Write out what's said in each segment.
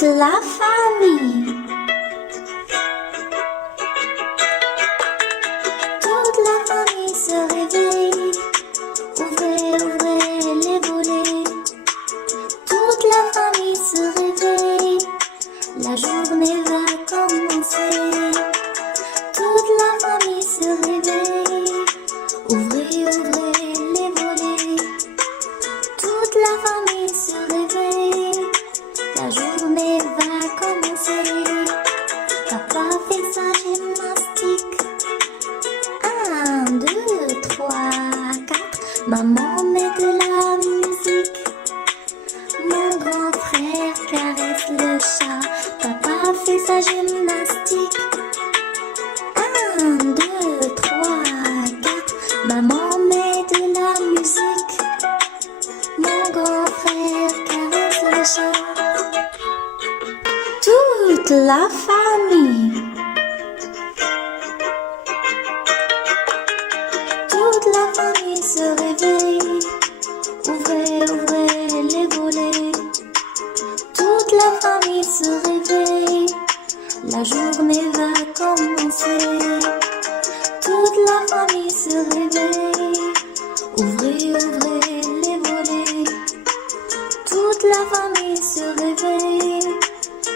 toute la famille. Toute la famille se réveille. Ouvrez, ouvrez les volets. Toute la famille se réveille. La journée va commencer. Toute la famille se réveille. Ouvrez, ouvrez les volets. Toute la famille se réveille. La journée va commencer. Papa fait sa gymnastique. 1, 2, 3, 4. Maman met de la musique. Mon grand frère caresse le chat. Papa fait sa gymnastique. 1, 2, 3, 4. Maman met de la musique. Mon grand frère caresse le chat. Toute la famille. Toute la famille se réveille. Ouvrez, ouvrez les volets. Toute la famille se réveille. La journée va commencer. Toute la famille se réveille. Ouvrez, ouvrez les volets. Toute la famille se réveille.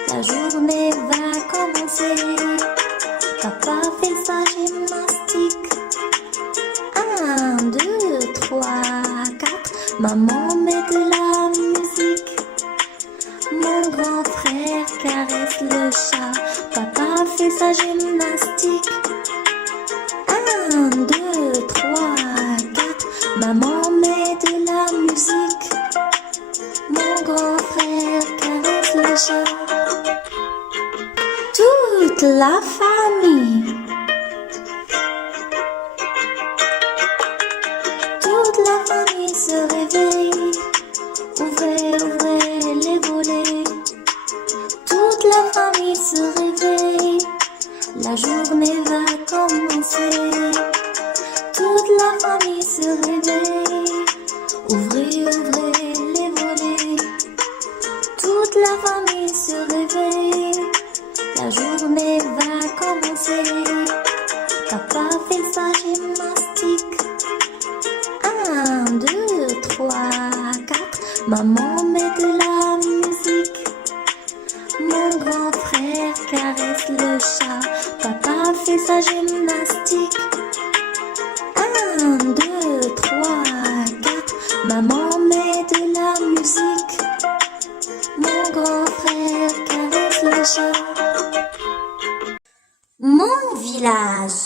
La journée va commencer. Papa fait sa gymnastique. 1, 2, 3, 4. Maman met de la musique. Mon grand frère caresse le chat. Papa fait sa gymnastique. 1, 2, 3, 4. Maman met de la musique. Mon grand frère caresse le chat. Toute la famille. Toute la famille se réveille. Ouvrez, ouvrez les volets. Toute la famille se réveille. La journée va commencer. Toute la famille se réveille. Ouvrez, ouvrez les volets. Toute la famille se réveille. La journée va commencer. Papa fait sa gymnastique. 1, 2, 3, 4. Maman met de la musique. Mon grand frère caresse le chat. Papa fait sa gymnastique. 1, 2, 3, 4. Maman met de la musique. Mon grand frère caresse le chat. Mon village.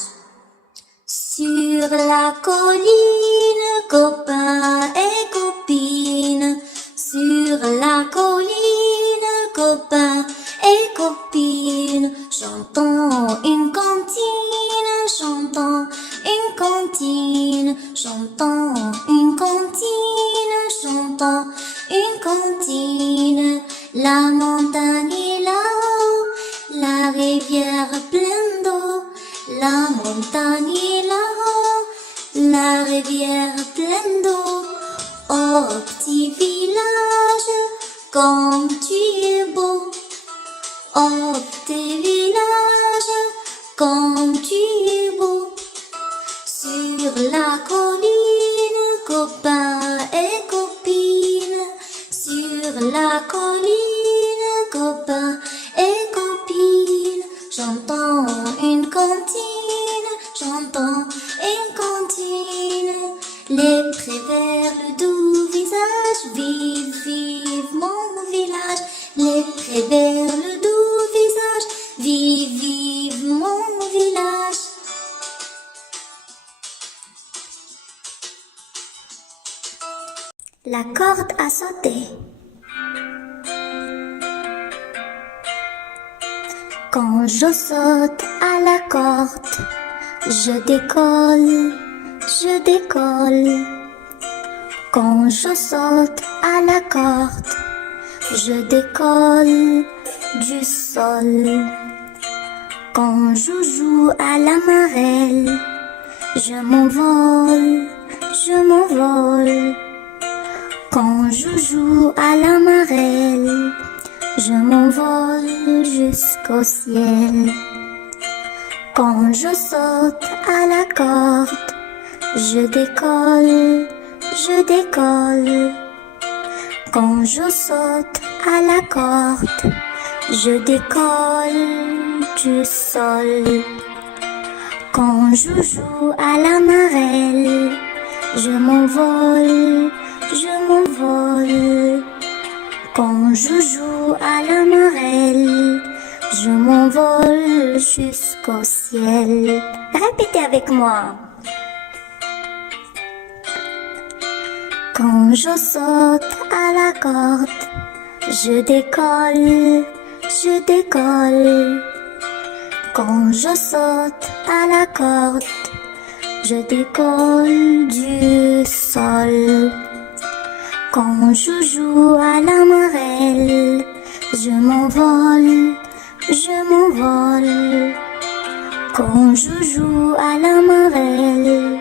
Sur la colline, copains et copines. Sur la colline, copains et copines. Chantons une cantine, chantons une cantine. Chantons une cantine, chantons une cantine. La montagne est là-haut, la rivière pleine d'eau. La montagne est là-haut, la rivière pleine d'eau. Oh petit village, comme tu es beau. Oh petit village, comme tu es beau. Sur la colline, copains et copines. Sur la colline, copains et copines. Chantons une cantine, chantons une cantine. Les prés vers le doux visage, vive, vive mon village. Les prés vers le doux visage, vive, vive mon village. La corde a sauté. Quand je saute à la corde, je décolle, je décolle. Quand je saute à la corde, je décolle du sol. Quand je joue à la marelle, je m'envole, je m'envole. Quand je joue à la marelle, je m'envole jusqu'au ciel. Quand je saute à la corde, je décolle, je décolle. Quand je saute à la corde, je décolle du sol. Quand je joue à la marelle, je m'envole, je m'envole. Quand je joue à la marelle, je m'envole jusqu'au ciel. Répétez avec moi. Quand je saute à la corde, je décolle, je décolle. Quand je saute à la corde, je décolle du sol. Quand je joue à la marelle, je m'envole, je m'envole. Quand je joue à la marelle,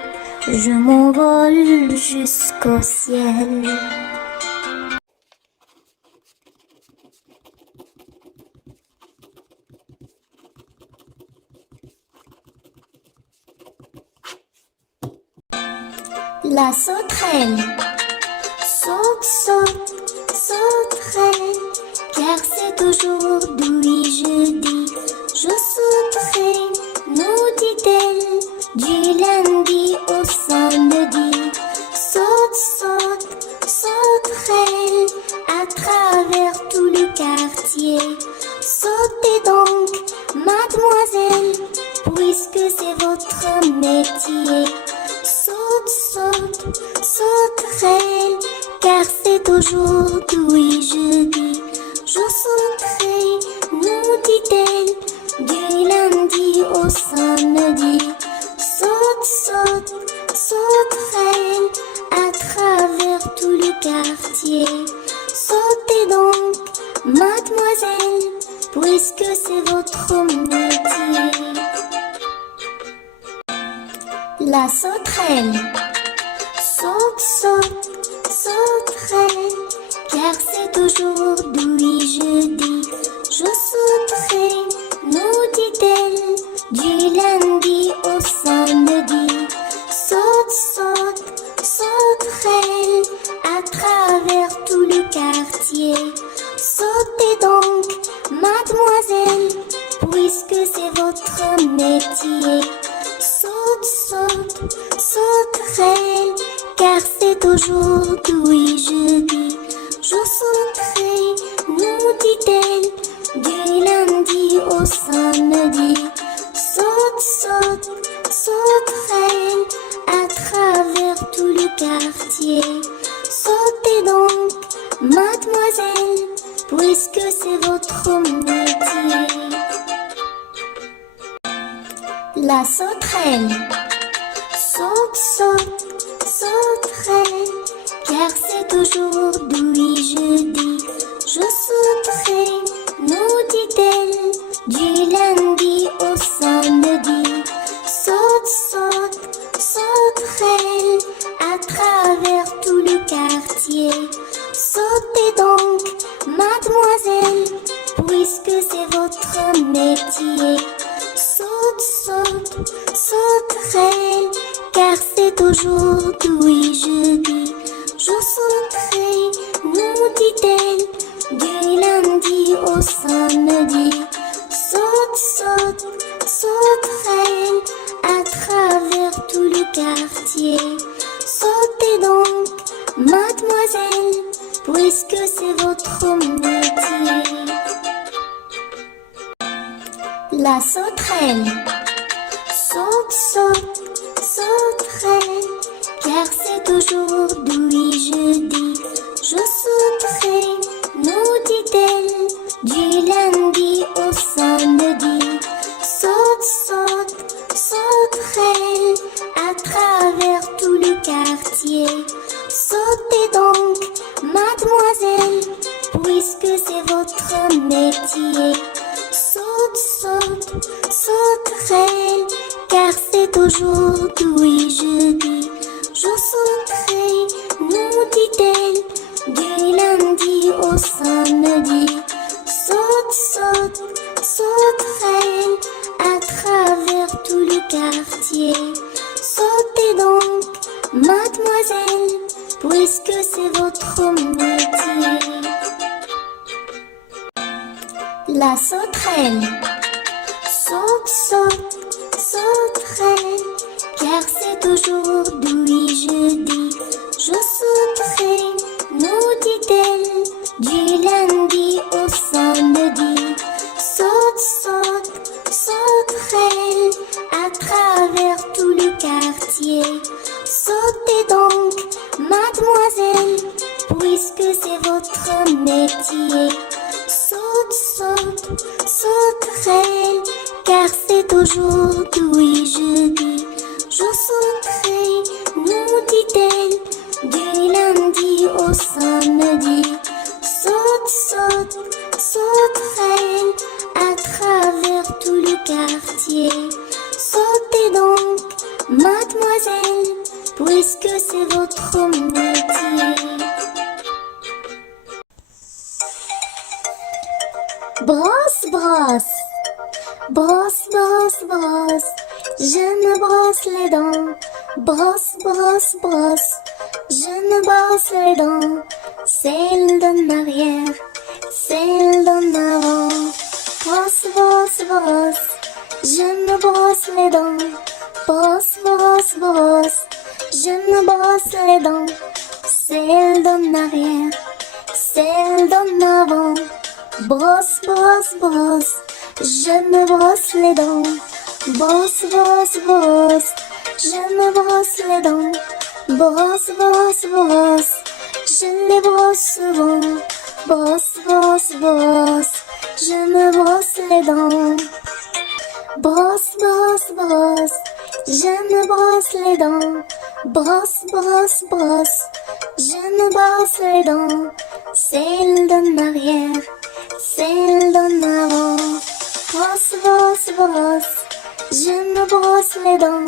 je m'envole jusqu'au ciel. La sauterelle. Saute, saute, sauterelle, car c'est aujourd'hui jeudi. Je sauterai, nous dit-elle, du lundi au samedi. Saute, saute, sauterelle, à travers tout le quartier. Sautez donc, mademoiselle, puisque c'est votre métier. Saute, saute, sauterelle, car c'est aujourd'hui jeudi. Je sauterai, nous dit-elle, du lundi au samedi. Saute, saute, sauterelle, à travers tout le quartier. Sautez donc, mademoiselle, puisque c'est votre métier. La sauterelle. Saute, saute, sauterelle, car c'est aujourd'hui jeudi. Je sauterai, nous dit-elle, du lundi au samedi. Saute, saute, sauterelle, à travers tout le quartier. Sautez donc, mademoiselle, puisque c'est votre métier. Saute, saute, sauterelle, car c'est aujourd'hui jeudi. Je sauterai, nous dit-elle, du lundi au samedi. Saute, saute, sauterelle, à travers tout le quartier. Sautez donc, mademoiselle, puisque c'est votre métier. La sauterelle. Saute, saute, sauterelle, car c'est aujourd'hui jeudi. Je sauterai, nous dit-elle, du lundi au samedi. Saute, saute, sauterelle, à travers tout le quartier. Sautez donc, mademoiselle, puisque c'est votre métier. Saute, saute, sauterelle, car c'est aujourd'hui jeudi. Je sauterai, nous dit-elle, du lundi au samedi. Saute, saute, sauterelle, à travers tout le quartier. Sautez donc, mademoiselle, puisque c'est votre métier. La sauterelle. Saute, saute, sauterelle, car c'est aujourd'hui jeudi. Je sauterai, nous dit-elle, du lundi au samedi. Saute, saute, sauterelle, à travers tout le quartier. Sautez donc, mademoiselle, puisque c'est votre métier. Saute, saute, sauterelle, car c'est aujourd'hui jeudi. Je sauterai, nous dit-elle, du lundi au samedi. quartier. Sautez donc, mademoiselle, puisque c'est votre métier. La sauterelle. Saute, saute, sauterelle, car c'est aujourd'hui jeudi. Je sauterai, nous dit-elle, du lundi au samedi. Saute, saute, sauterelle, à travers tout le quartier. Sautez donc, mademoiselle, puisque c'est votre métier. Saute, saute, sauterelle, car c'est aujourd'hui jeudi. Je sauterai, nous dit-elle, du lundi au samedi. Saute, saute, sauterelle, à travers tout le quartier. Sautez donc, mademoiselle, puisque c'est votre métier. Brosse, brosse, brosse, brosse, brosse, je me brosse les dents. Brosse, brosse, brosse, je me brosse les dents. Celle d'en arrière, celle d'en avant. Brosse, brosse, brosse, je me brosse les dents. Brosse, brosse, brosse, je me brosse les dents. Celle d'en arrière, celle d'en avant. Brosse, brosse, brosse, je me brosse les dents. Brosse, brosse, brosse, je me brosse les dents. Brosse, brosse, brosse, je les brosse souvent. Brosse, brosse, brosse, je me brosse les dents. Brosse, brosse, brosse, je me brosse les dents. Brosse, brosse, brosse, je me brosse les dents. Celle d'en arrière, celle d'en avant. Brosse, brosse, brosse, je me brosse les dents.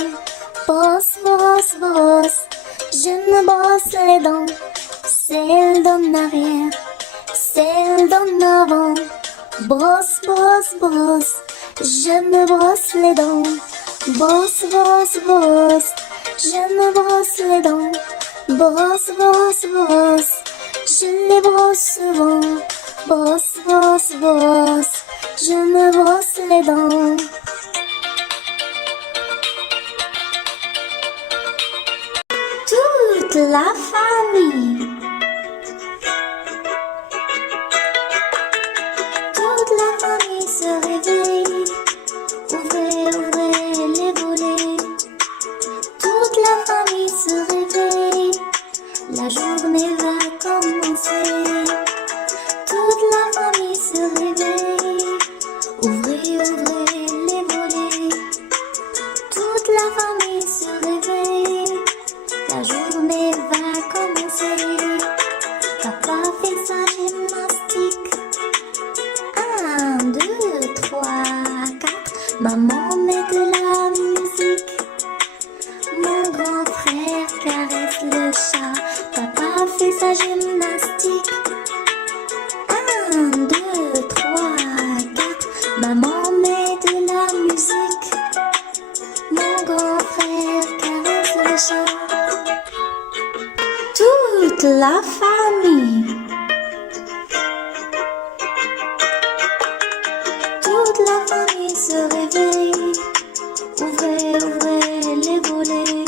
Brosse, brosse, brosse, je me brosse les dents. Celle d'en arrière, celle d'en avant. Brosse, brosse, brosse, je me brosse les dents. Brosse, brosse, brosse, je me brosse les dents. Brosse, brosse, brosse, je les brosse souvent. Brosse, brosse, brosse, je me brosse les dents. Toute la famille. Toute la famille se réveille. Ouvrez, ouvrez les volets. Toute la famille se réveille. La journée va commencer. Toute la famille se réveille. Ouvrez, ouvrez les volets. Toute la famille se réveille. La journée va commencer. Papa fait sa gymnastique. 1, 2, 3, 4. Maman met de la musique. Mon grand frère caresse le chat. Papa fait sa gymnastique. 1, 2, 3, 4. Maman met de la musique. Mon grand frère caresse le chat. Toute la famille. Toute la famille se réveille. Ouvrez, ouvrez les volets.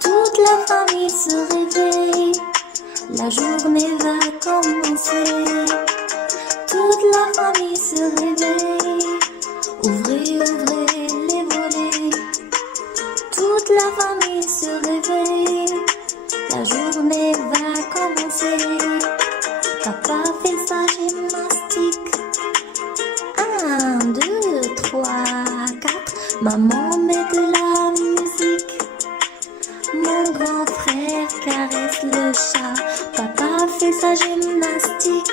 Toute la famille se réveille. La journée va commencer. Toute la famille se réveille. Ouvrez, ouvrez les volets. Toute la famille se réveille. La journée va commencer. Papa fait sa gymnastique. 1, 2, 3, 4. Maman met de la musique. Mon grand frère caresse le chat. Papa fait sa gymnastique.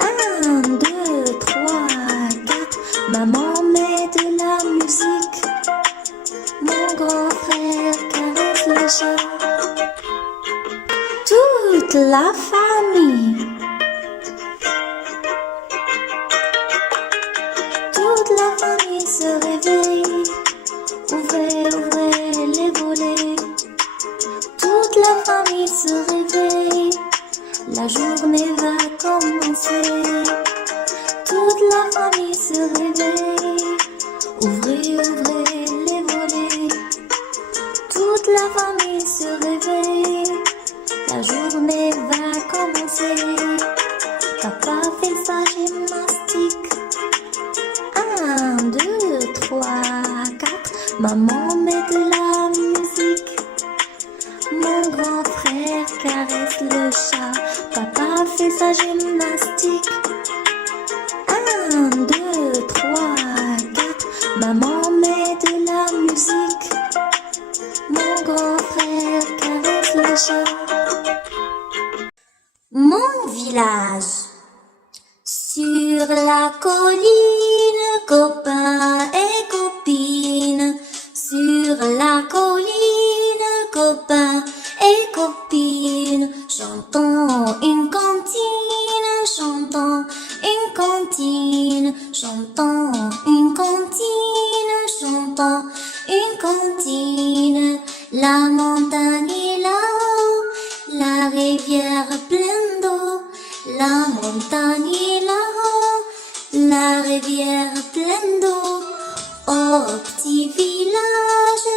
1, 2, 3, 4. Maman met de la musique. Mon grand frère caresse le chat. Toute la famille. Toute la famille se réveille. se réveille. Ouvrez, ouvrez les volets. Toute la famille se réveille. La journée va commencer. Papa fait sa gymnastique. 1, 2, 3, 4. Maman met de la musique. Mon grand frère caresse le chat. Papa fait sa gymnastique. 1, 2, 3, 4. Maman met de la musique. Mon grand frère caresse le chat. Mon village. Sur la colline, copains et copines. Sur la colline, copains et copines. Chantons une cantine, chantons une cantine. Chantons une cantine, chantons une cantine. La montagne est là-haut, la rivière pleine d'eau. La montagne est là-haut, la rivière pleine d'eau. Oh petit village,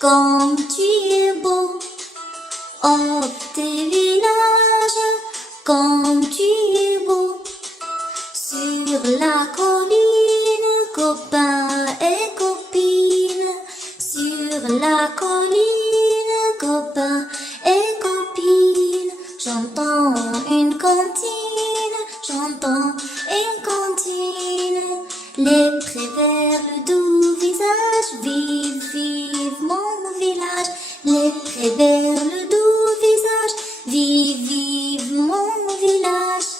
comme tu es beau. Oh petit village, comme tu es beau. Sur la colline, copains et copines. Sur la colline, copains et copines. Chantons une cantine, chantons une cantine. Les prés vers le doux visage, vive, vive mon village. Les prés vers le doux visage, vive, vive mon village.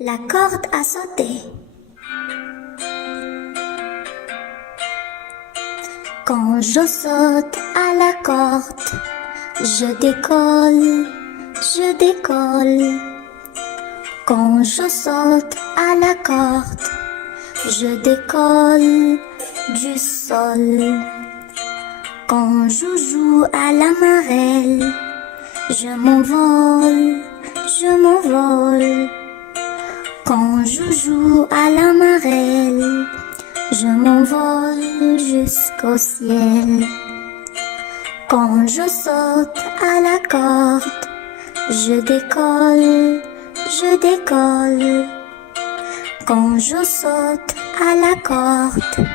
La corde a sauté. Quand je saute à la corde, je décolle, je décolle. Quand je saute à la corde, je décolle du sol. Quand je joue à la marelle, je m'envole, je m'envole. Quand je joue à la marelle, je m'envole jusqu'au ciel. Quand je saute à la corde, je décolle, je décolle. Quand je saute à la corde,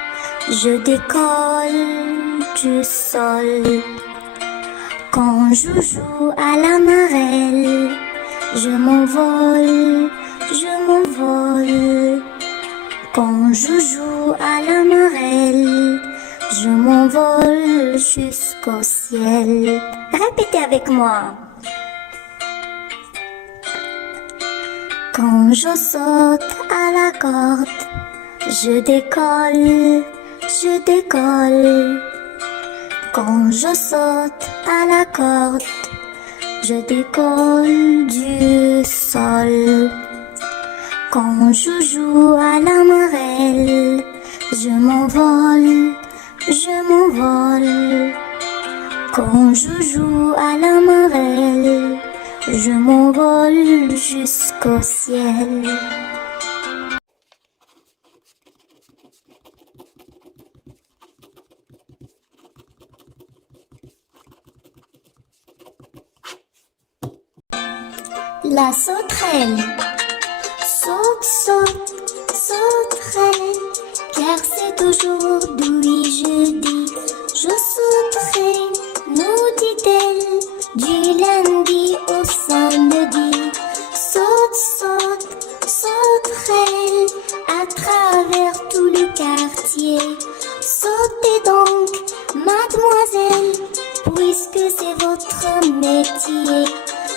je décolle du sol. Quand je joue à la marelle, je m'envole, je m'envole. Quand je joue à la marelle, je m'envole jusqu'au ciel. Répétez avec moi. Quand je saute à la corde, je décolle, je décolle. Quand je saute à la corde, je décolle du sol. Quand je joue à la marelle, je m'envole, je m'envole. Quand je joue à la marelle, je m'envole jusqu'au ciel. La sauterelle. Saute, saute, sauterelle, car c'est aujourd'hui jeudi. Je sauterai, nous dit-elle, du lundi au samedi. Saute, saute, sauterelle, à travers tout le quartier. Sautez donc, mademoiselle, puisque c'est votre métier.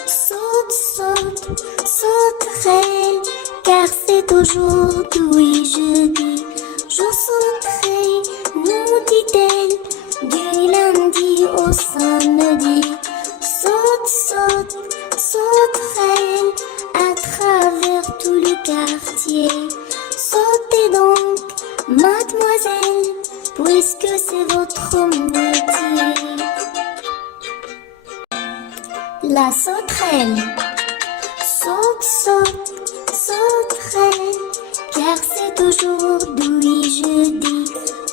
Saute, saute, sauterelle, car c'est aujourd'hui jeudi. Je sauterai, nous dit-elle, du lundi au samedi. Saute, saute, sauterelle, à travers tout le quartier. Sautez donc, mademoiselle, puisque c'est votre métier. La sauterelle. Saute, saute, sauterai, car c'est aujourd'hui jeudi.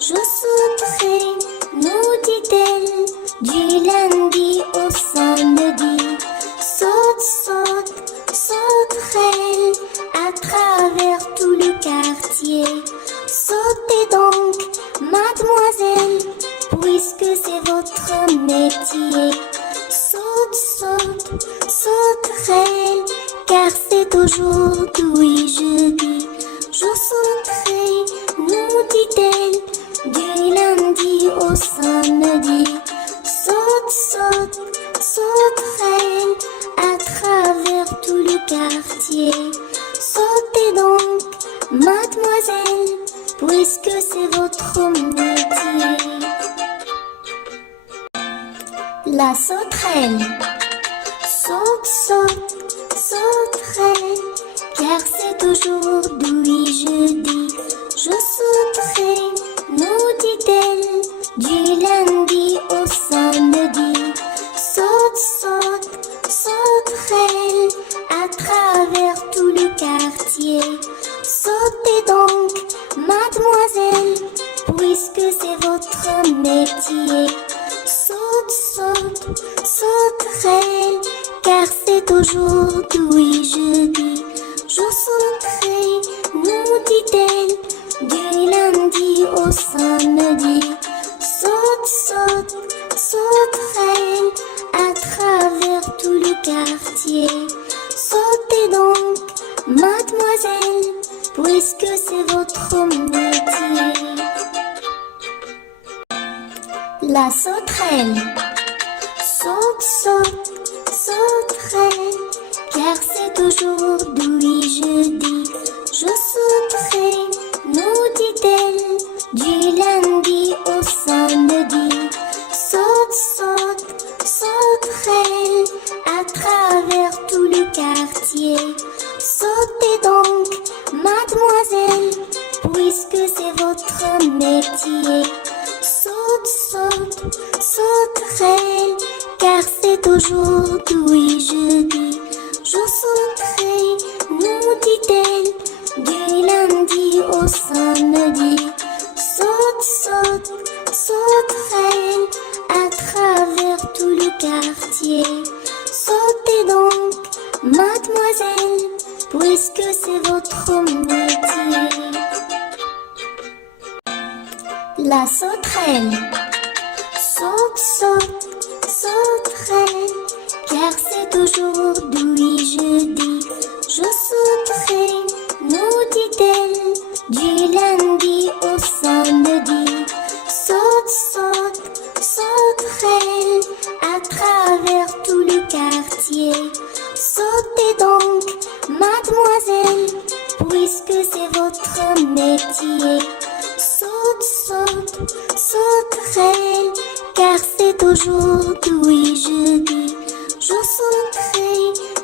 Je sauterai, nous dit-elle, du lundi au samedi. Saute, saute, sauterai, à travers tout le quartier. Sautez donc, mademoiselle, puisque c'est votre métier. Saute, saute, sauterai, car c'est aujourd'hui jeudi. Je sauterai, nous dit-elle, du lundi au samedi. Saute, saute, sauterai, à travers tout le quartier. Sautez donc, mademoiselle, puisque c'est votre métier. La sauterelle. Saute, saute, sauterai, car c'est aujourd'hui jeudi. Je sauterai, nous dit-elle, du lundi au samedi. Saute, saute, sauterai, à travers tout le quartier. Sautez donc, mademoiselle, puisque c'est votre métier. Saute, saute, sauterai, car c'est aujourd'hui jeudi. Je sauterai, nous dit-elle, du lundi au samedi. Saute, saute, sauterai, à travers tout le quartier. Sautez donc, mademoiselle, puisque c'est votre métier. La sauterelle. Saute, saute, sauterai, car c'est aujourd'hui jeudi. Je sauterai, nous dit-elle, du lundi au samedi. Saute, saute, sauterai, à travers tout le quartier. Sautez donc, mademoiselle, puisque c'est votre métier. Saute, saute, sauterai, car c'est aujourd'hui jeudi. Je sauterai, nous dit-elle, du lundi au samedi. Saute, saute, sauterai, à travers tout le quartier. Sautez donc, mademoiselle, puisque c'est votre métier. La sauterelle. Saute, saute, sauterai, car c'est aujourd'hui jeudi. Je sauterai, nous dit-elle, du lundi au samedi. Saute, saute, sauterai, à travers tout le quartier. Sautez donc, mademoiselle, puisque c'est votre métier. Saute, saute, sauterai, car c'est aujourd'hui jeudi. Je sauterai,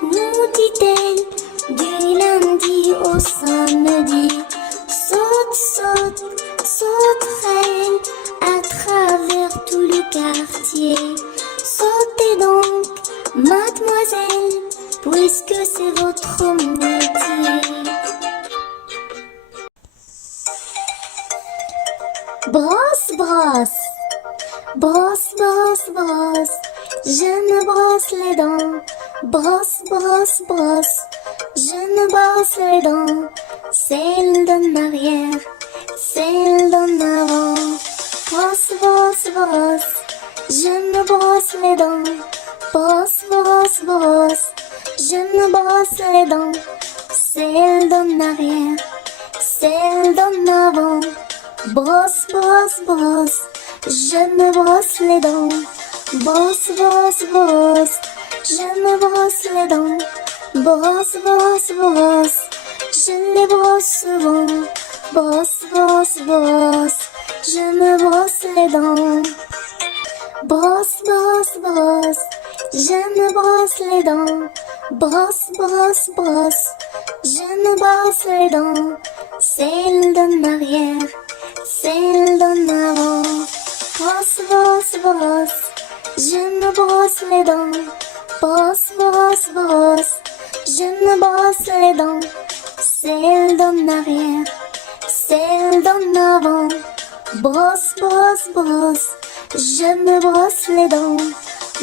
nous dit-elle, du lundi au samedi. Saute, saute, sauterai, à travers tout le quartier. Sautez donc, mademoiselle, puisque c'est votre métier. Brosse, brosse, brosse, brosse, brosse, je me brosse les dents. Brosse, brosse, brosse, je me brosse les dents. Celle d'en arrière, celle d'en avant. Brosse, brosse, brosse, je me brosse les dents. Brosse, brosse, brosse, je me brosse les dents. Celle d'en arrière, celle d'en avant. Brosse, brosse, brosse, je me brosse les dents. Brosse, brosse, brosse, je me brosse les dents. Brosse, brosse, brosse, je les brosse souvent. Brosse, brosse, brosse, je me brosse les dents. Brosse, brosse, brosse, je me brosse les dents. Brosse, brosse, brosse, je me brosse les dents. Celle d'en arrière, celle d'en avant. Brosse, brosse, brosse, je me brosse les dents. Brosse, brosse, brosse, je me brosse les dents, celle d'en arrière, celle d'en avant. Brosse, brosse, brosse, je me brosse les dents.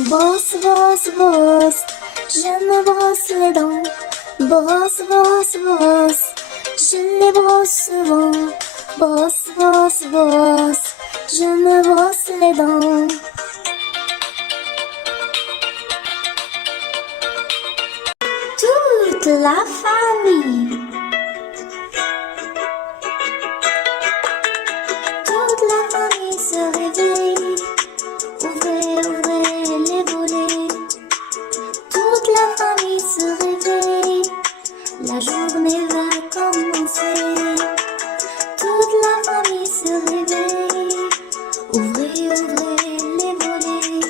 Brosse, brosse, brosse, je me brosse les dents. Brosse, brosse, brosse, je les brosse souvent. Brosse, brosse, brosse, je me brosse les dents. Toute la famille, toute la famille se réveille. Ouvrez, ouvrez les volets. Toute la famille se réveille. La journée va commencer. Toute la famille se réveille. Ouvrez, ouvrez les volets.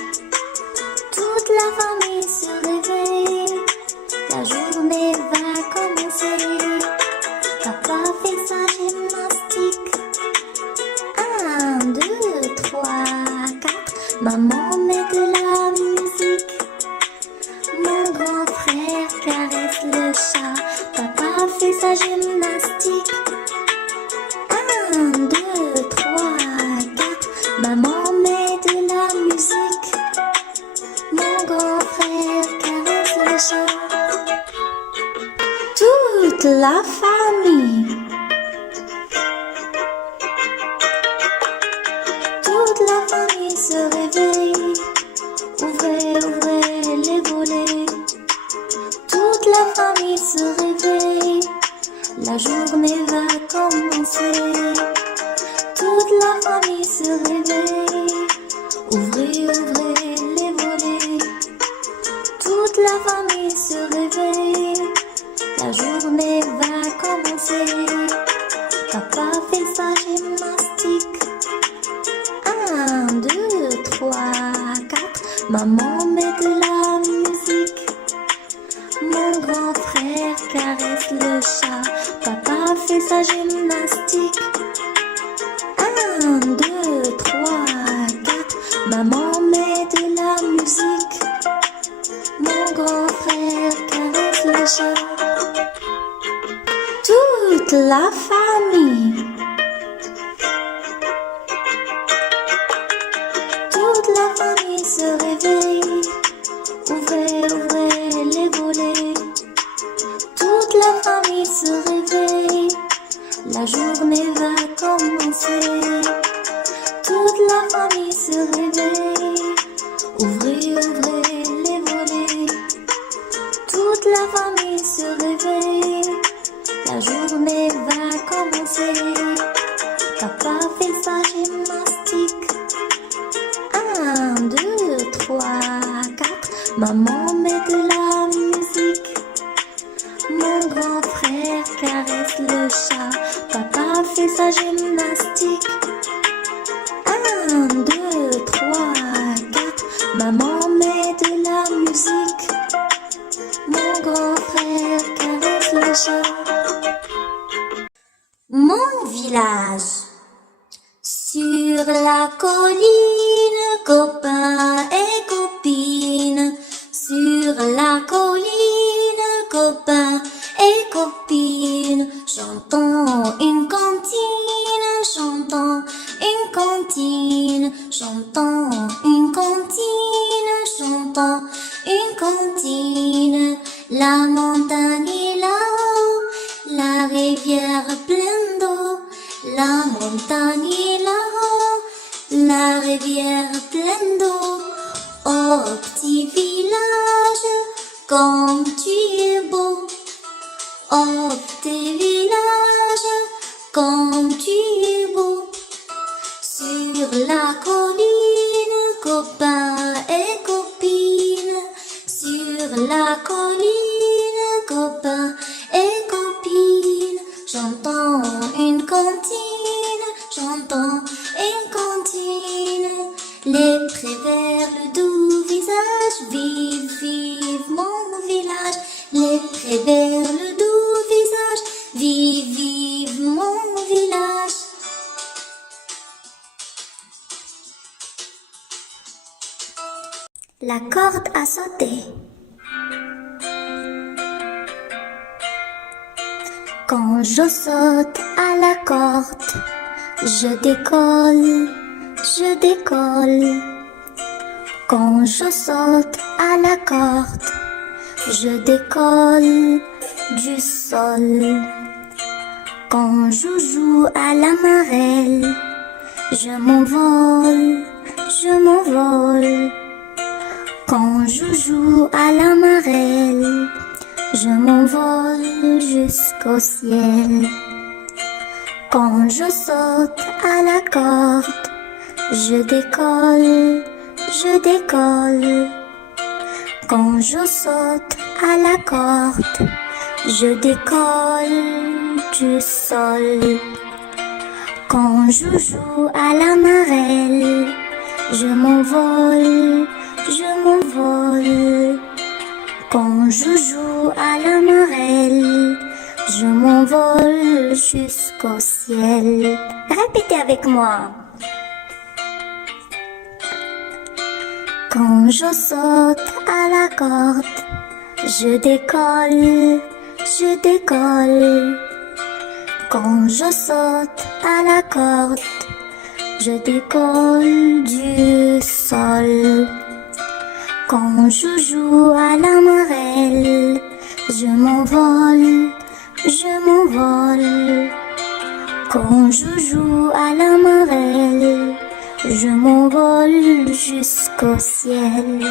Toute la famille se réveille. La journée va commencer. Papa fait sa gymnastique. 1, 2, 3, 4. Maman met de la musique. Mon grand frère caresse le chat. Papa fait sa gymnastique. 1, 2, 3, 4. Maman met de la musique. Mon grand frère caresse le chat. Toute la famille, toute la famille se réveille. Ouvrez, ouvrez les volets. Toute la famille se réveille. La journée va commencer. Toute la famille se réveille. Ouvrez, ouvrez les volets. Toute la famille se réveille. La journée va commencer. Papa fait sa gymnastique. 1, 2, 3, 4. Maman met de la musique. Mon grand frère caresse le chat. Papa fait sa gymnastique. 1, 2, 3, 4. Maman met de la musique. Mon grand frère caresse le chat. Toute la famille, toute la famille se réveille. Ouvrez, ouvrez les volets. Toute la famille se réveille. La journée va commencer. Toute la famille se réveille. Ouvrez, ouvrez les volets. Toute la famille se réveille. La journée va commencer. Papa fait sa gymnastique. 1, 2, 3, 4. Maman met de la musique. Mon grand frère caresse le chat. Papa fait sa gymnastique. 1, 2, 3, 4. Maman met de la musique. Mon grand frère caresse le chat. Mon village. Sur la colline, copains et copines. Sur la colline, copains et copines. Chantons une cantine, chantons une cantine. Chantons une cantine, chantons une cantine. La montagne est là-haut, la rivière pleine d'eau. La montagne est là-haut, la rivière pleine d'eau. Oh petit village, comme tu es beau. Oh petit village, comme tu es beau. Sur la colline, copains et copines. Sur la colline, copains et copines. Chantons une cantine, chantons une cantine. Les traits vers le doux visage, vive, vive mon village. Les traits vers le doux visage, vive, vive mon village. La corde à sauter. Quand je saute à la corde, je décolle, je décolle. Quand je saute à la corde, je décolle du sol. Quand je joue à la marelle, je m'envole, je m'envole. Quand je joue à la marelle, je m'envole jusqu'au ciel. Quand je saute à la corde, je décolle, je décolle. Quand je saute à la corde, je décolle du sol. Quand je joue à la marelle, je m'envole, je m'envole. Quand je joue à la marelle, je m'envole jusqu'au ciel. Répétez avec moi. Quand je saute à la corde, je décolle, je décolle. Quand je saute à la corde, je décolle du sol. Quand je joue à la marelle, je m'envole, je m'envole. Quand je joue à la marelle, je m'envole jusqu'au ciel.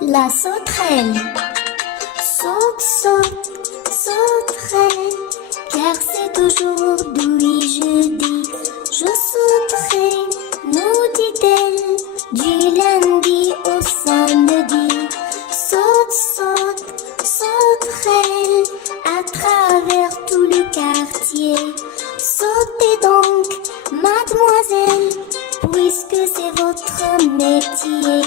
La sauterelle. Saute, saute, sauterelle, car c'est aujourd'hui jeudi. Je sauterai, nous dit-elle, du lundi au samedi. Saute, saute, sauterelle, à travers tout le quartier. Sautez donc, mademoiselle, puisque c'est votre métier.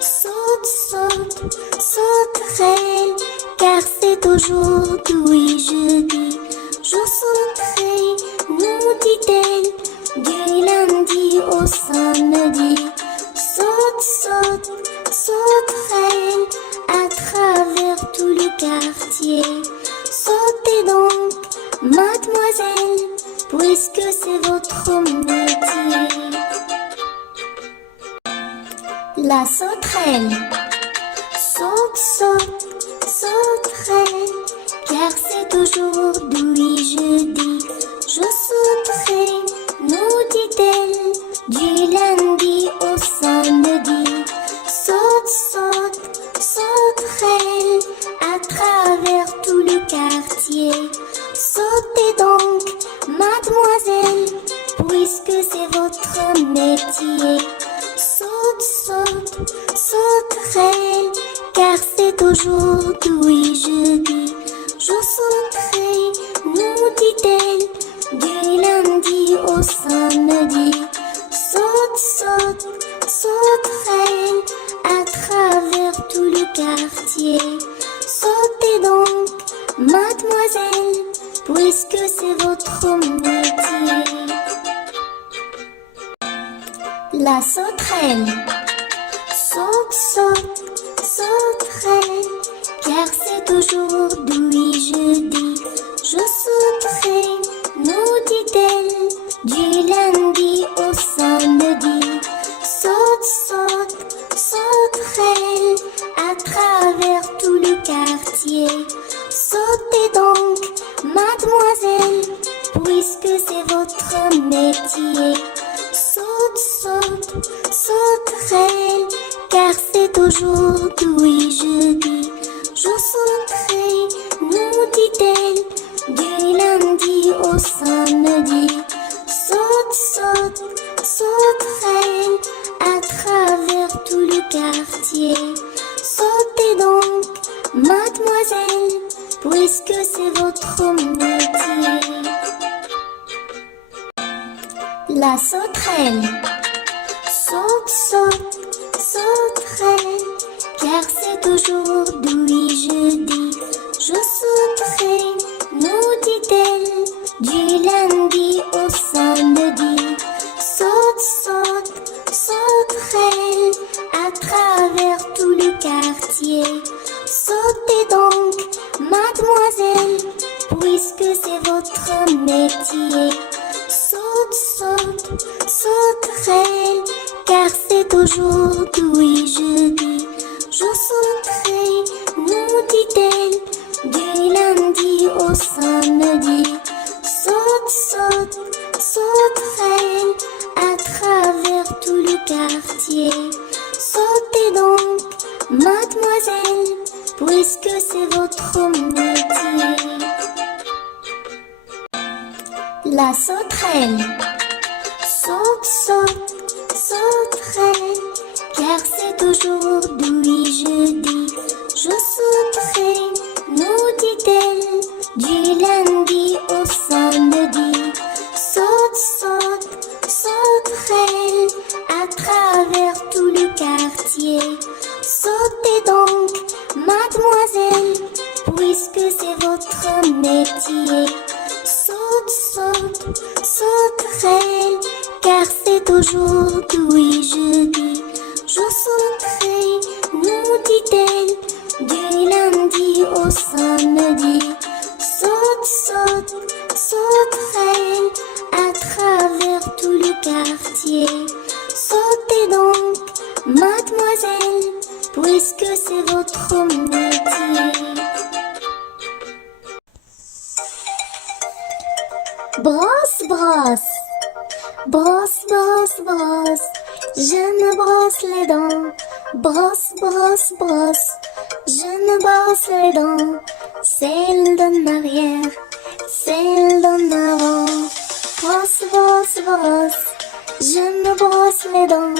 Saute, saute, sauterelle, car c'est aujourd'hui jeudi. Je sauterai, nous dit-elle, du lundi au samedi. Saute, saute, sauterelle, à travers tout le quartier. Sautez donc, mademoiselle, puisque c'est votre métier. La sauterelle. Saute, saute, sauterelle, car c'est aujourd'hui jeudi. Je sauterai, nous dit-elle, du lundi au samedi. Saute, saute, sauterelle, à travers tout le quartier. Sautez donc, mademoiselle, puisque c'est votre métier. Saute, saute, sauterelle, car c'est aujourd'hui jeudi. Je sauterai, nous dit-elle, du lundi au samedi. Saute, saute, sauterelle, à travers tout le quartier. Sautez donc, mademoiselle, puisque c'est votre métier. La sauterelle. Saute, saute, sauterelle, car c'est aujourd'hui jeudi. Je sauterai, nous dit-elle, du lundi au samedi. Saute, saute, sauterelle, à travers tout le quartier. Sautez donc, mademoiselle, puisque c'est votre métier. Saute, saute, sauterelle, car c'est aujourd'hui jeudi. Je sauterai, nous dit-elle, du lundi au samedi. Saute, saute, sauterelle, à travers tout le quartier. Sautez donc, mademoiselle, puisque c'est votre métier. La sauterelle. Saute, saute, sauterelle, car c'est aujourd'hui jeudi. Je sauterai, nous dit-elle, du lundi au samedi. puisque c'est votre métier. Saute, saute, sauterelle, car c'est aujourd'hui jeudi. Je sauterai, nous dit-elle, du lundi au samedi. Saute, saute, sauterelle, à travers tout le quartier. Sautez donc, mademoiselle, puisque c'est votre métier. La sauterelle. Saute, saute, sauterelle, car c'est aujourd'hui jeudi. Je sauterai, nous dit-elle, du lundi au samedi. Saute, saute, sauterelle, à travers tout le quartier. Sautez donc, mademoiselle, puisque c'est votre métier. Saute, saute, sauterelle, car c'est aujourd'hui jeudi. Je sauterai, nous dit-elle, du lundi au samedi. Saute, saute, sauterelle, à travers tout le quartier. Sautez donc, mademoiselle, puisque c'est votre métier. Brosse, brosse, brosse, brosse, brosse, je me brosse les dents. Brosse, brosse, brosse, je me brosse les dents. Celle d'en arrière, celle d'en avant. Brosse, brosse, brosse, je me brosse les dents.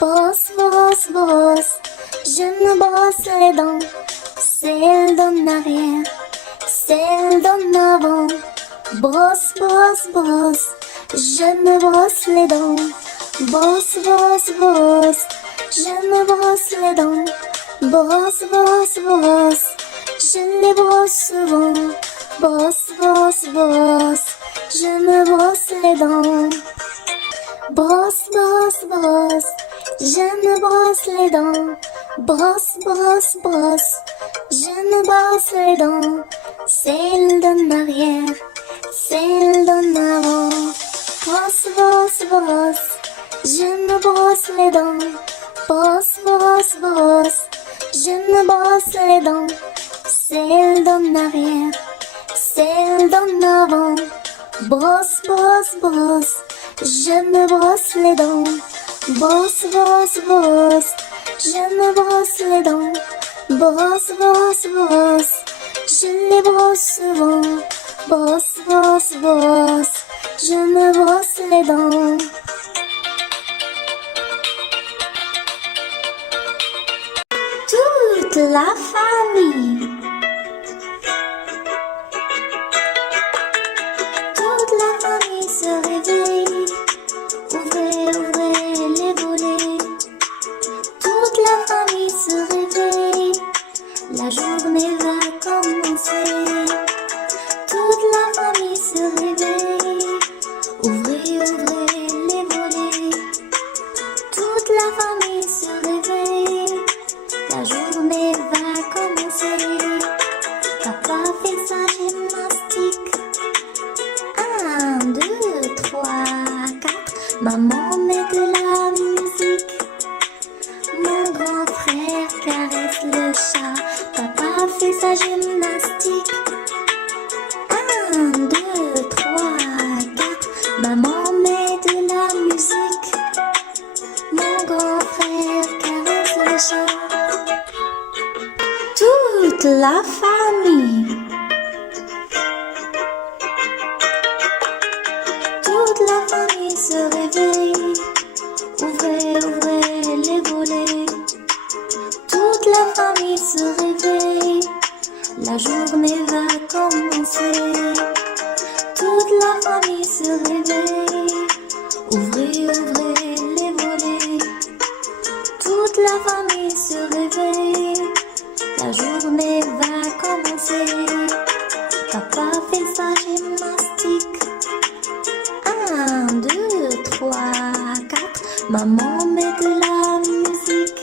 Brosse, brosse, brosse, je me brosse les dents. Celle d'en arrière, celle d'en avant. Brosse, brosse, brosse, je me brosse les dents. Brosse, brosse, brosse, je me brosse les dents. Brosse, brosse, brosse, je les brosse souvent. Brosse, brosse, brosse, je me brosse les dents. Brosse, brosse, brosse, je me brosse les dents. Brosse, brosse, brosse, je me brosse les dents. Celle d'en arrière, celle d'en avant. Brosse, brosse, brosse, je me brosse les dents. Brosse, brosse, brosse, je me brosse les dents. Celle d'en arrière, celle d'en avant. Brosse, brosse, brosse, je me brosse les dents. Brosse, brosse, brosse, je me brosse les dents. Brosse, brosse, brosse, je les brosse souvent. Brosse, brosse, brosse, je me brosse les dents. Toute la famille, toute la famille se réveille. Ouvrez, ouvrez les volets. Toute la famille se réveille. La journée va commencer. Toute la famille se réveille. Ouvrez, ouvrez les volets. Toute la famille se réveille. La journée va commencer. Papa fait sa gymnastique. 1, 2, 3, 4. Maman met de la musique. Mon grand frère caresse le chat. Papa fait sa gymnastique. 1, 2, 3, 4. Maman met de la musique. Mon grand frère caresse le chat. Toute la famille. Toute la famille se réveille. Ouvrez, ouvrez les volets. Toute la famille se réveille. La journée va commencer. Toute la famille se réveille. Ouvrez, ouvrez les volets. Toute la famille se réveille. La journée va commencer. Papa fait sa gymnastique. 1, 2, 3, 4. Maman met de la musique.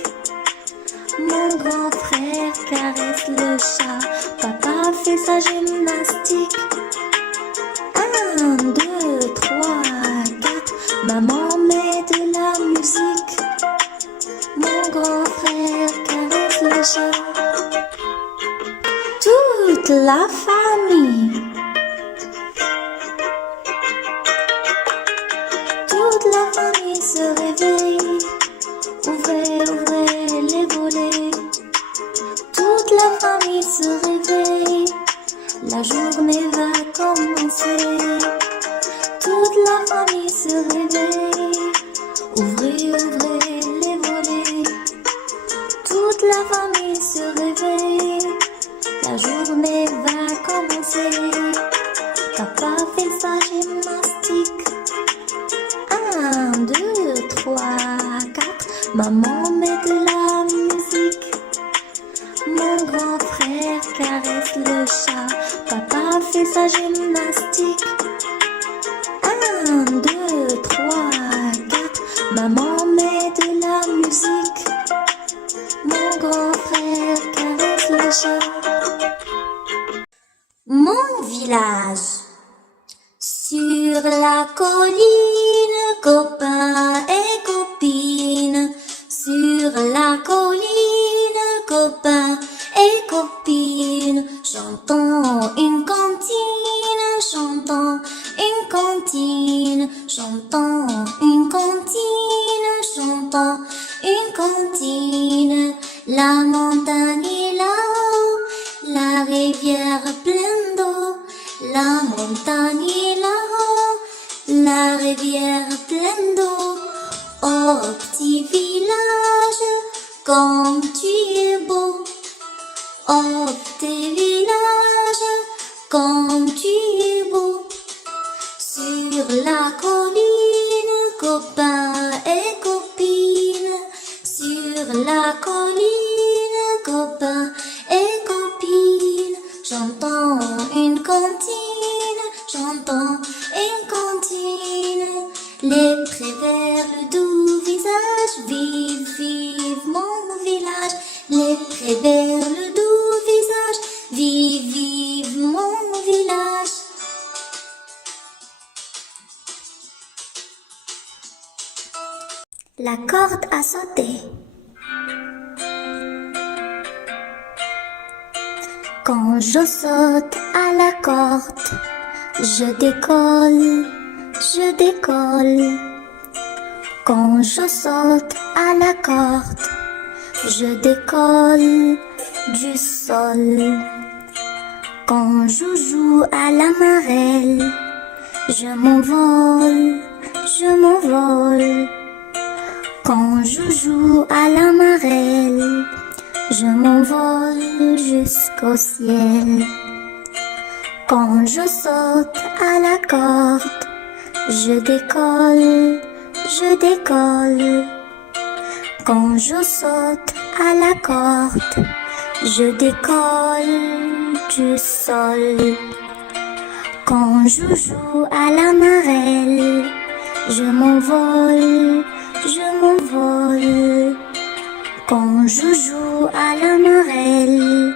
Mon grand frère caresse le chat. Papa fait sa gymnastique. gymnastique. 1, 2, 3, 4. Maman met de la musique. Mon grand frère caresse le chat. Toute la famille. Toute la famille se réveille. Ouvrez, ouvrez les volets. Toute la famille se réveille. La journée va commencer. Toute la famille se réveille. Ouvrez, ouvrez les volets. Toute la famille se réveille. La journée va commencer. Papa fait sa gymnastique. 1, 2, 3, 4. Maman met de la musique. Mon grand frère caresse le chat. Papa fait sa gymnastique. 1, 2, 3, 4. Maman met de la musique. Mon grand frère caresse le chat. Mon village. Sur la colline, copains et copines. Sur la colline, copains et copines. Chantons une cantine, chantons une cantine. Chantons une cantine, chantons une cantine. La montagne est là-haut, la rivière pleine d'eau. La montagne est là-haut, la rivière pleine d'eau. Oh petit village, comme tu es beau. Oh petit village, comme tu es beau. Sur la colline, copains et copines. Sur la colline, copains et copines. Chantons une cantine, chantons une cantine. Les prés vers le doux visage, vive, vive mon village. Les prés vers le doux visage, vive, vive mon village. La corde a sauté. Quand je saute à la corde, je décolle, je décolle. Quand je saute à la corde, je décolle du sol. Quand je joue à la marelle, je m'envole, je m'envole. Quand je joue à la marelle, je m'envole jusqu'au ciel. Quand je saute à la corde, je décolle, je décolle. Quand je saute à la corde, je décolle du sol. Quand je joue à la marelle, je m'envole, je m'envole. Quand je joue à la marelle,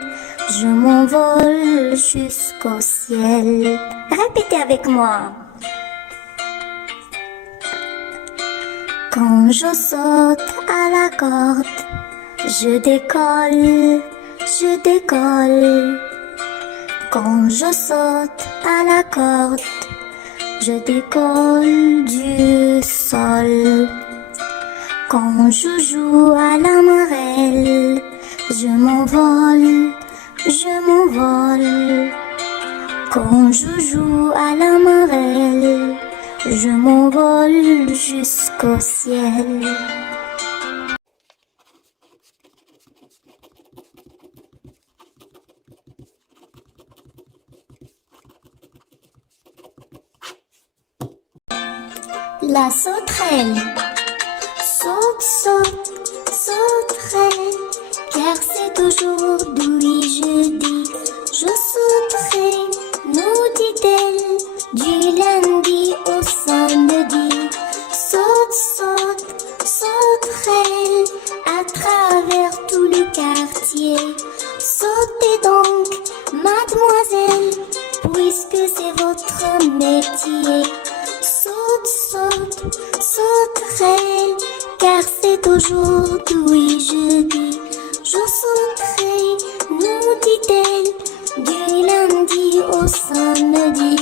je m'envole jusqu'au ciel. Répétez avec moi. Quand je saute à la corde, je décolle, je décolle. Quand je saute à la corde, je décolle du sol. Quand je joue à la marelle, je m'envole, je m'envole. Quand je joue à la marelle, je m'envole jusqu'au ciel. La sauterelle. Saute, saute, sauterelle, car c'est aujourd'hui jeudi. Je sauterai, nous dit-elle, du lundi au samedi. Saute, saute, sauterelle, à travers tout le quartier. Sautez donc, mademoiselle, puisque c'est votre métier. Saute, saute, sauterelle, car c'est aujourd'hui jeudi. Je sauterai, nous dit-elle, du lundi au samedi.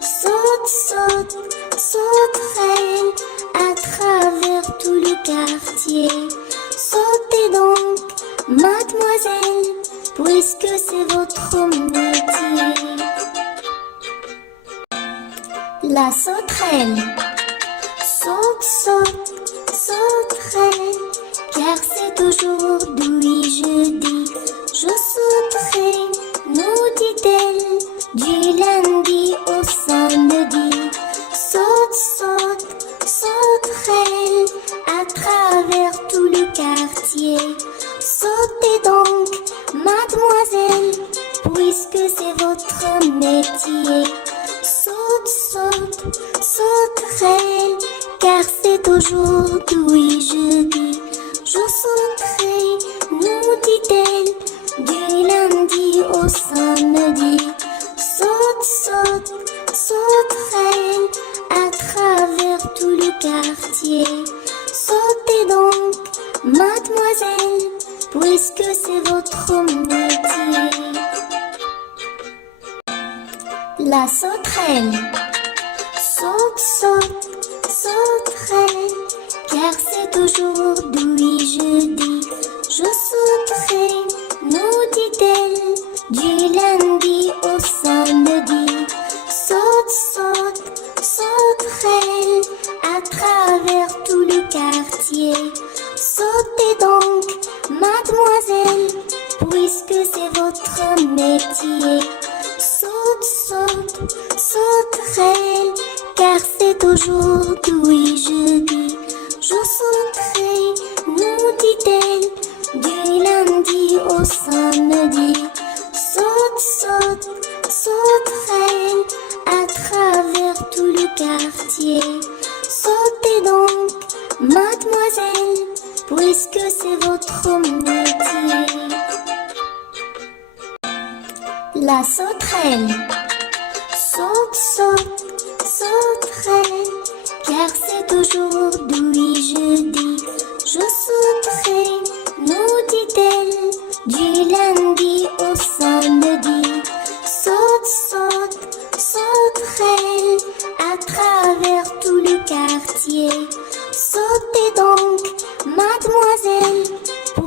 Saute, saute, sauterelle, à travers tout le quartier. Sautez donc, mademoiselle, puisque c'est votre métier. La sauterelle. Saute, saute, sauterelle, car c'est aujourd'hui jeudi. Je sauterai, nous dit-elle, du lundi au samedi. Saute, saute, sauterelle, à travers tout le quartier. Sautez donc, mademoiselle, puisque c'est votre métier. Saute, saute, sauterelle, car c'est aujourd'hui jeudi. Je sauterai, nous dit-elle, du lundi au samedi. Saute, saute, sauterelle, à travers tout le quartier. Sautez donc, mademoiselle, puisque c'est votre métier. La sauterelle. Saute, saute, sauterelle, car c'est aujourd'hui jeudi. Je sauterai, nous dit-elle, du lundi au samedi. Saute, saute, sauterelle, à travers tout le quartier. Sautez donc, mademoiselle, puisque c'est votre métier. Saute, saute, sauterelle, car c'est aujourd'hui jeudi. Je sauterai, nous dit-elle, du lundi au samedi. Saute, saute, sauterelle, à travers tout le quartier. Sautez donc, mademoiselle, puisque c'est votre métier. La sauterelle. Saute, saute, sauterelle, car c'est aujourd'hui jeudi. Je sauterai, nous dit-elle, du lundi au samedi. Saute, saute, sauterelle, à travers tout le quartier. Sautez donc, mademoiselle,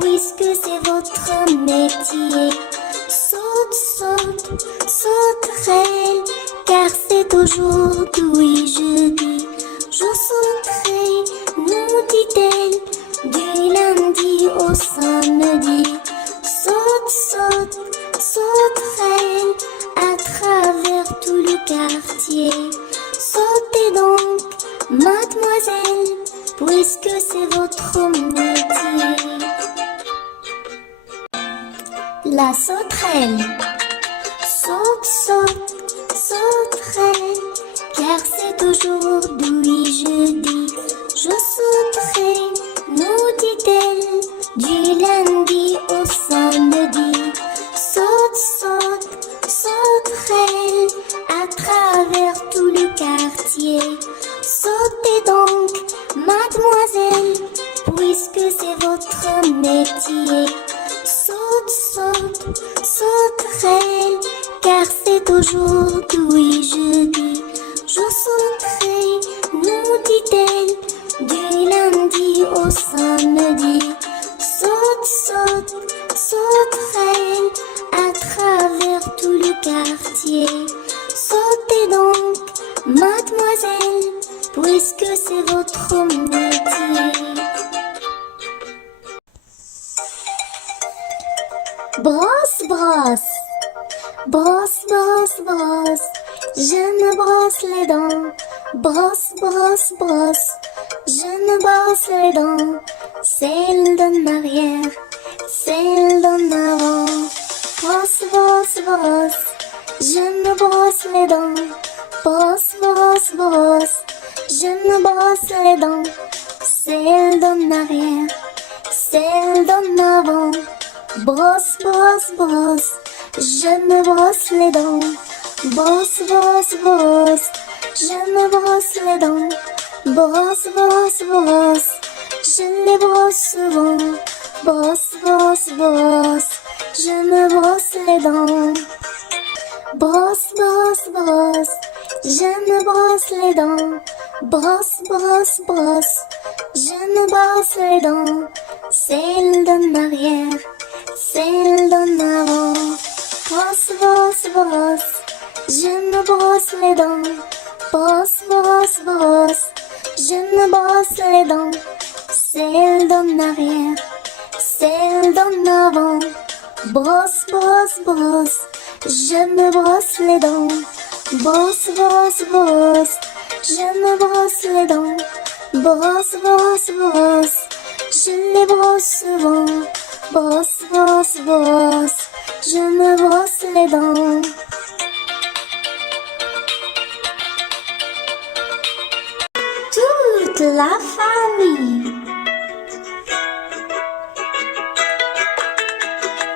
puisque c'est votre métier. Saute, saute, sauterelle, car c'est aujourd'hui jeudi. Je sauterai, nous dit-elle, du lundi au samedi. Saute, saute, sauterelle, à travers tout le quartier. Sautez donc, mademoiselle, puisque c'est votre métier. La sauterelle. Saute, saute, sauterelle, car c'est aujourd'hui jeudi. Je sauterai, nous dit-elle, du lundi au samedi. Saute, saute, sauterelle, à travers tout le quartier. Sautez donc, mademoiselle, puisque c'est votre métier. Saute, saute, sauterelle, car c'est aujourd'hui jeudi. Je sauterai, nous dit-elle, du lundi au samedi. Saute, saute, sauterelle, à travers tout le quartier. Sautez donc, mademoiselle, puisque c'est votre métier. Brosse, brosse, brosse, brosse, brosse, je me brosse les dents. Brosse, brosse, brosse, je me brosse les dents. Celle d'en arrière, celle d'en avant. Brosse, brosse, brosse, je me brosse les dents. Brosse, brosse, brosse, je me brosse les dents. Celle d'en arrière, celle d'en avant. Brosse, brosse, brosse, je me brosse les dents. Brosse, brosse, brosse, je me brosse les dents. Brosse, brosse, brosse, je les brosse souvent. Brosse, brosse, brosse, je me brosse les dents. Brosse, brosse, brosse, je me brosse les dents. Brosse, brosse, brosse, je me brosse les dents. Celle d'en arrière, celle d'en avant. Brosse, brosse, brosse, je me brosse les dents. Brosse, brosse, brosse, je me brosse les dents. Celle d'en arrière, celle d'en avant. Brosse, brosse, brosse, je me brosse les dents. Brosse, brosse, brosse, je me brosse les dents. Brosse, brosse, brosse, je les brosse souvent. Brosse, brosse, brosse, je me brosse les dents. Toute la famille.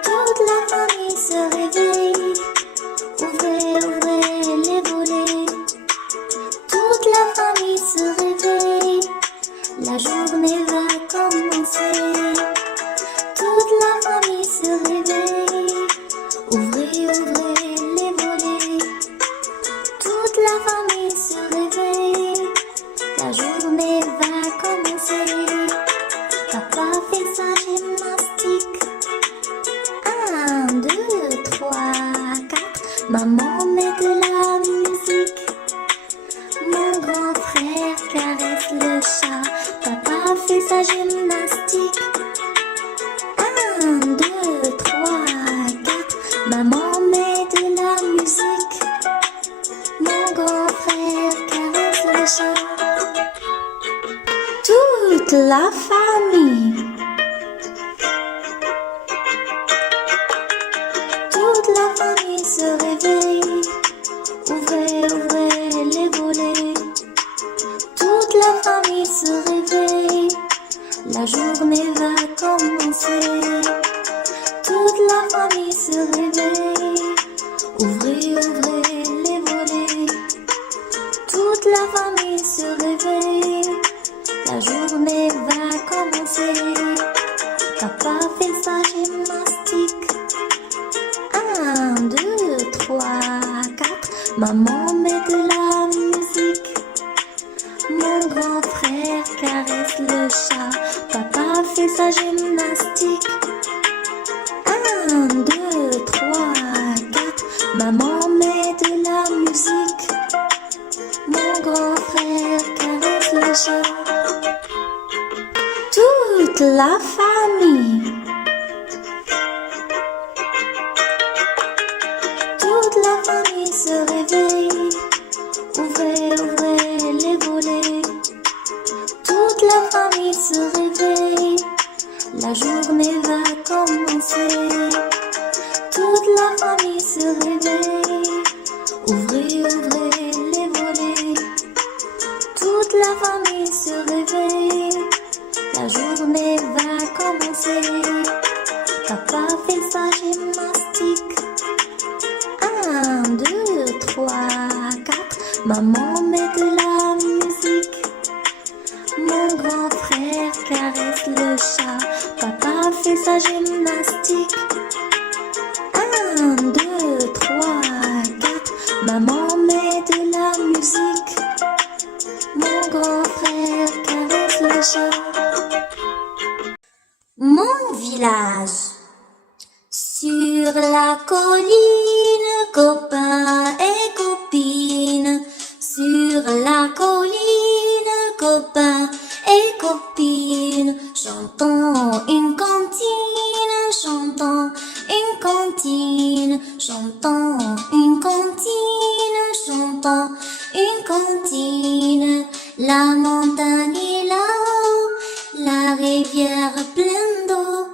Toute la famille se réveille. Ouvrez, ouvrez les volets. Toute la famille se réveille. La journée va commencer. Toute la famille se réveille. Ouvrez, ouvrez les volets. Toute la famille se réveille. La journée va commencer. Papa fait sa gymnastique. 1, 2, 3, 4. Maman met de la musique. Mon grand frère caresse le chat. Papa fait sa gymnastique. 1, 2, 3, 4. Maman met de la musique. Mon grand frère caresse le chat. Toute la famille. Toute la famille se réveille. Ouvrez, ouvrez les volets. Toute la famille se réveille. La journée va commencer. Toute la famille se réveille. Ouvrez, ouvrez les volets. Toute la famille se réveille. La journée va commencer. Papa fait sa gymnastique. 1, 2, 3, 4. Maman met de la musique. Mon grand frère caresse le chat. Papa fait sa gymnastique. 1, 2, 3, 4. Maman met de la musique. Mon grand frère caresse le chat. Toute la famille. Toute la famille se réveille. Ouvrez, ouvrez les volets. Toute la famille se réveille. La journée va commencer. Toute la famille se réveille. Ouvrez, ouvrez les volets. Toute la famille se réveille. La journée va commencer. Papa fait sa gymnastique. 1, 2, 3, 4. Maman met de la musique. Mon grand frère caresse le chat. Papa fait sa gymnastique. 1, 2, 3, 4. Maman met de la musique. Mon grand frère caresse le chat. Mon village. Sur la colline, copains et copines. Sur la colline, copains et copines. Chantons une cantine, chantons une cantine. Chantons une cantine, chantons une cantine. La montagne est là-haut, la rivière pleine d'eau.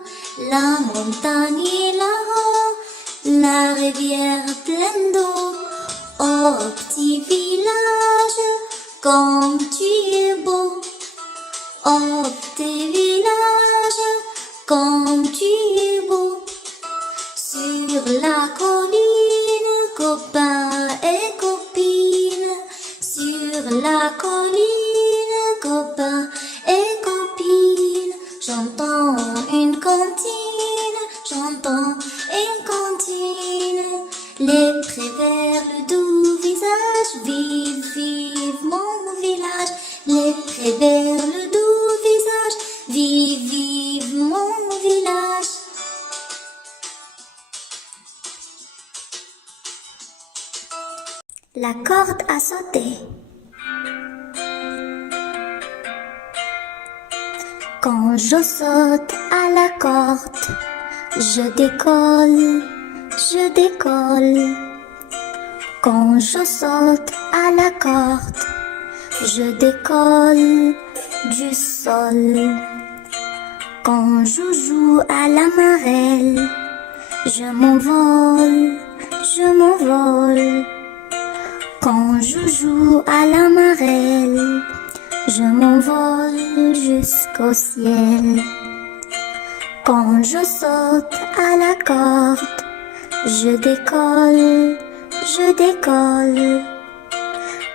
La montagne est là-haut, la rivière pleine d'eau. Oh petit village, comme tu es beau. Oh petit village, comme tu es beau. Sur la colline, copains la colline, copains et copines, j'entends une cantine, j'entends une cantine. Les prévert le doux visage, vive, vive mon village. Les prévert le doux visage, vive, vive mon village. La corde a sauté. Quand je saute à la corde, je décolle, je décolle. Quand je saute à la corde, je décolle du sol. Quand je joue à la marelle, je m'envole, je m'envole. Quand je joue à la marelle, je m'envole jusqu'au ciel. Quand je saute à la corde, je décolle, je décolle.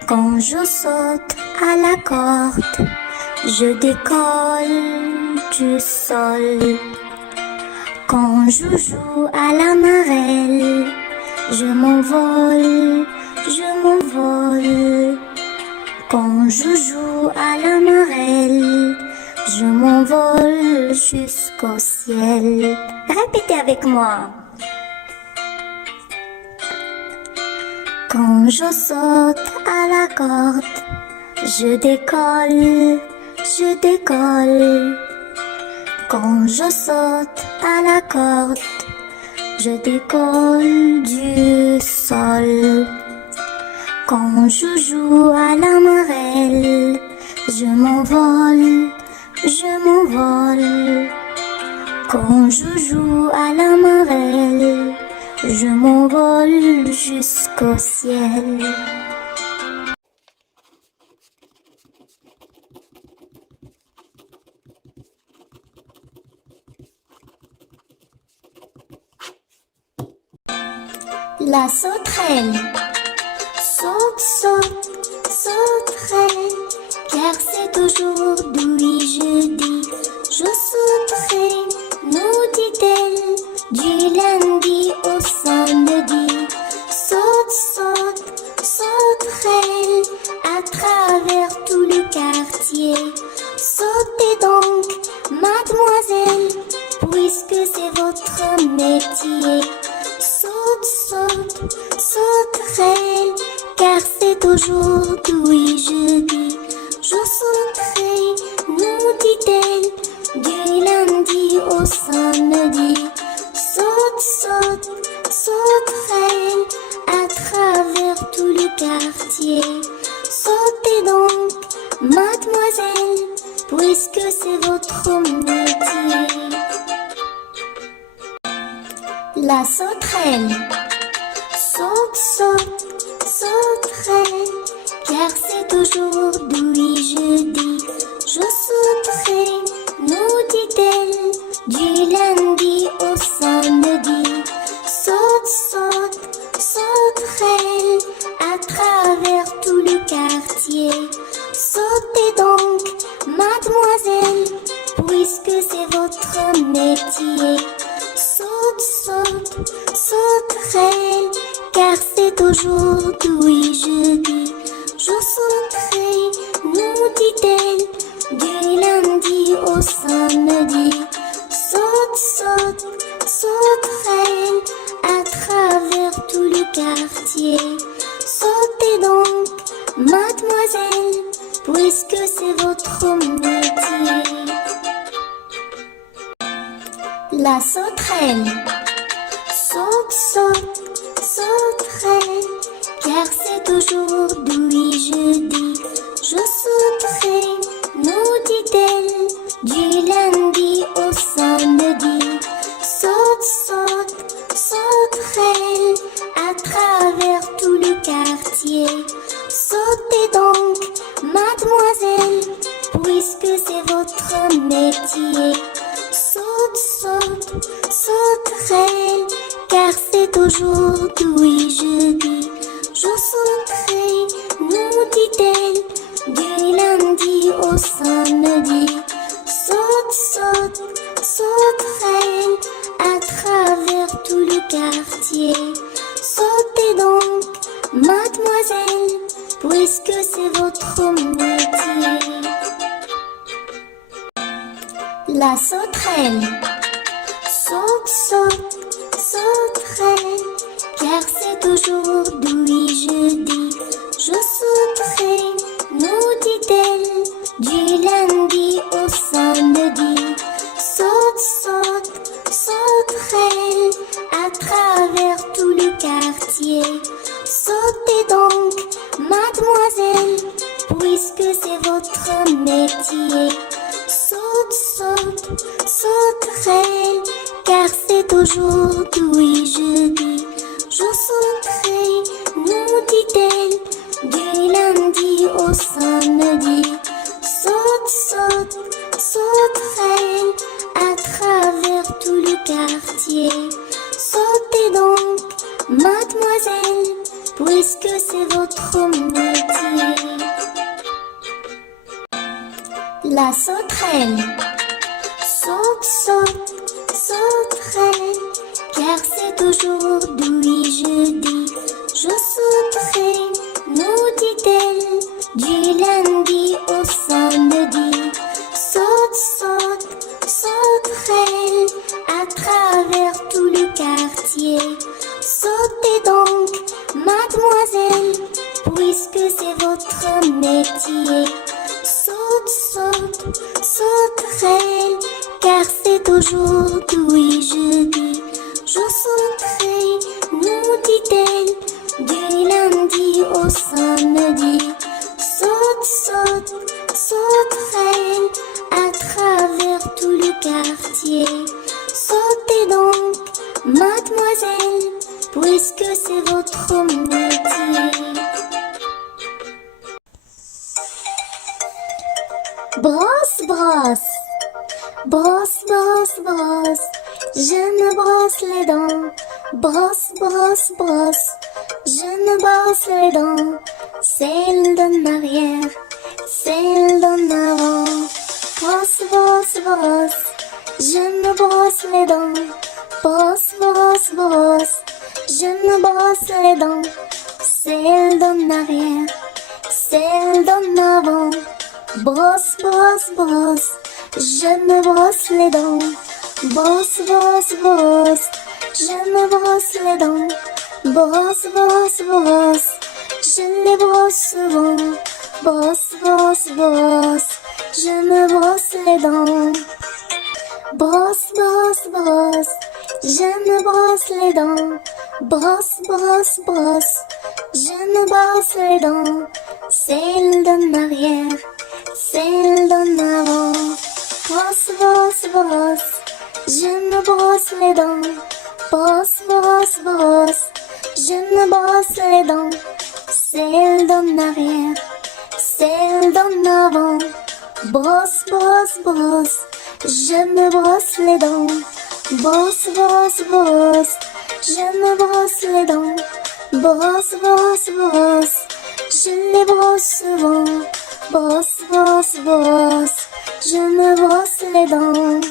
Quand je saute à la corde, je décolle du sol. Quand je joue à la marelle, je m'envole, je m'envole. Quand je joue à la marelle, je m'envole jusqu'au ciel. Répétez avec moi. Quand je saute à la corde, je décolle, je décolle. Quand je saute à la corde, je décolle du sol. Quand je joue à la marelle, je m'envole, je m'envole. Quand je joue à la marelle, je m'envole jusqu'au ciel. La sauterelle. Saute, saute, sauterelle, car c'est aujourd'hui jeudi. Je sauterai, nous dit-elle, du lundi au samedi. Saute, saute, sauterelle, à travers tout le quartier. Sautez donc, mademoiselle, puisque c'est votre métier. Saute, saute, sauterelle, car c'est aujourd'hui jeudi. Je sauterai, nous dit-elle, du lundi au samedi. Saute, saute, sauterelle, à travers tout le quartier. Sautez donc, mademoiselle, puisque c'est votre métier. La sauterelle. Saute, saute, sauterelle, car c'est aujourd'hui jeudi. Je sauterai, nous dit-elle, du lundi au samedi. Saute, saute, sauterelle, à travers tout le quartier. Sautez donc, mademoiselle, puisque c'est votre métier. Saute, saute, sauterelle, car c'est aujourd'hui jeudi. Je sauterai, nous dit-elle, du lundi au samedi. Saute, saute, sauterelle, à travers tout le quartier. Sautez donc, mademoiselle, puisque c'est votre métier. La sauterelle. Saute, saute, sauterelle, car c'est aujourd'hui jeudi. Je sauterai, nous dit-elle, du lundi au samedi. Saute, saute, sauterelle, à travers tout le quartier. Sautez donc, mademoiselle, puisque c'est votre métier. Saute, saute, sauterelle, car c'est aujourd'hui jeudi. Je sauterai, nous dit-elle, au sein me dit saute, saute, sauterelle à travers tout le quartier. Sautez donc, mademoiselle, puisque c'est votre métier. La sauterelle. Saute, saute, sauterelle, car c'est aujourd'hui jeudi. Je sauterai, nous dit-elle, du lundi au samedi. Saute, saute, sauterelle, à travers tout le quartier. Sautez donc, mademoiselle, puisque c'est votre métier. Saute, saute, sauterelle, car c'est aujourd'hui jeudi. Je sauterai, nous dit-elle, du lundi au samedi. Saute, saute, sauterelle, à travers tout le quartier. Sautez donc, mademoiselle, puisque c'est votre métier. La sauterelle. Saute, saute, sauterelle, car c'est aujourd'hui jeudi. Je sauterai, nous dit-elle, du lundi au samedi. Saute, saute, sauterelle, à travers tout le quartier. Sautez donc, mademoiselle, puisque c'est votre métier. Saute, saute, sauterelle, car c'est aujourd'hui jeudi. Je sauterai, nous dit-elle, du lundi au samedi. Saute, saute, sauterelle, à travers tout le quartier. Sautez donc, mademoiselle, puisque c'est votre métier. Brosse, brosse, brosse, brosse, brosse, je me brosse les dents. Brosse, brosse, brosse, je me brosse les dents. Celle d'en arrière, celle d'en avant. Brosse, brosse, brosse, je me brosse les dents. Brosse, brosse, brosse, je me brosse les dents. Celle d'en arrière, celle d'en avant. Brosse, brosse, brosse, je me brosse les dents. Brosse, brosse, brosse, je me brosse les dents. Brosse, brosse, brosse, je les brosse souvent. Brosse, brosse, brosse, je me brosse les dents. Brosse, brosse, brosse, je me brosse les dents. Brosse, brosse, brosse, je me brosse les dents. Celle d'en arrière, celle d'en avant. Brosse, brosse, brosse, je me brosse les dents. Brosse, brosse, brosse, je me brosse les dents. Celle d'en arrière, celle d'en avant. Brosse, brosse, brosse, je me brosse les dents. Brosse, brosse, brosse, je me brosse les dents. Brosse, brosse, brosse, je les brosse souvent. Brosse, brosse, brosse, je me brosse les dents.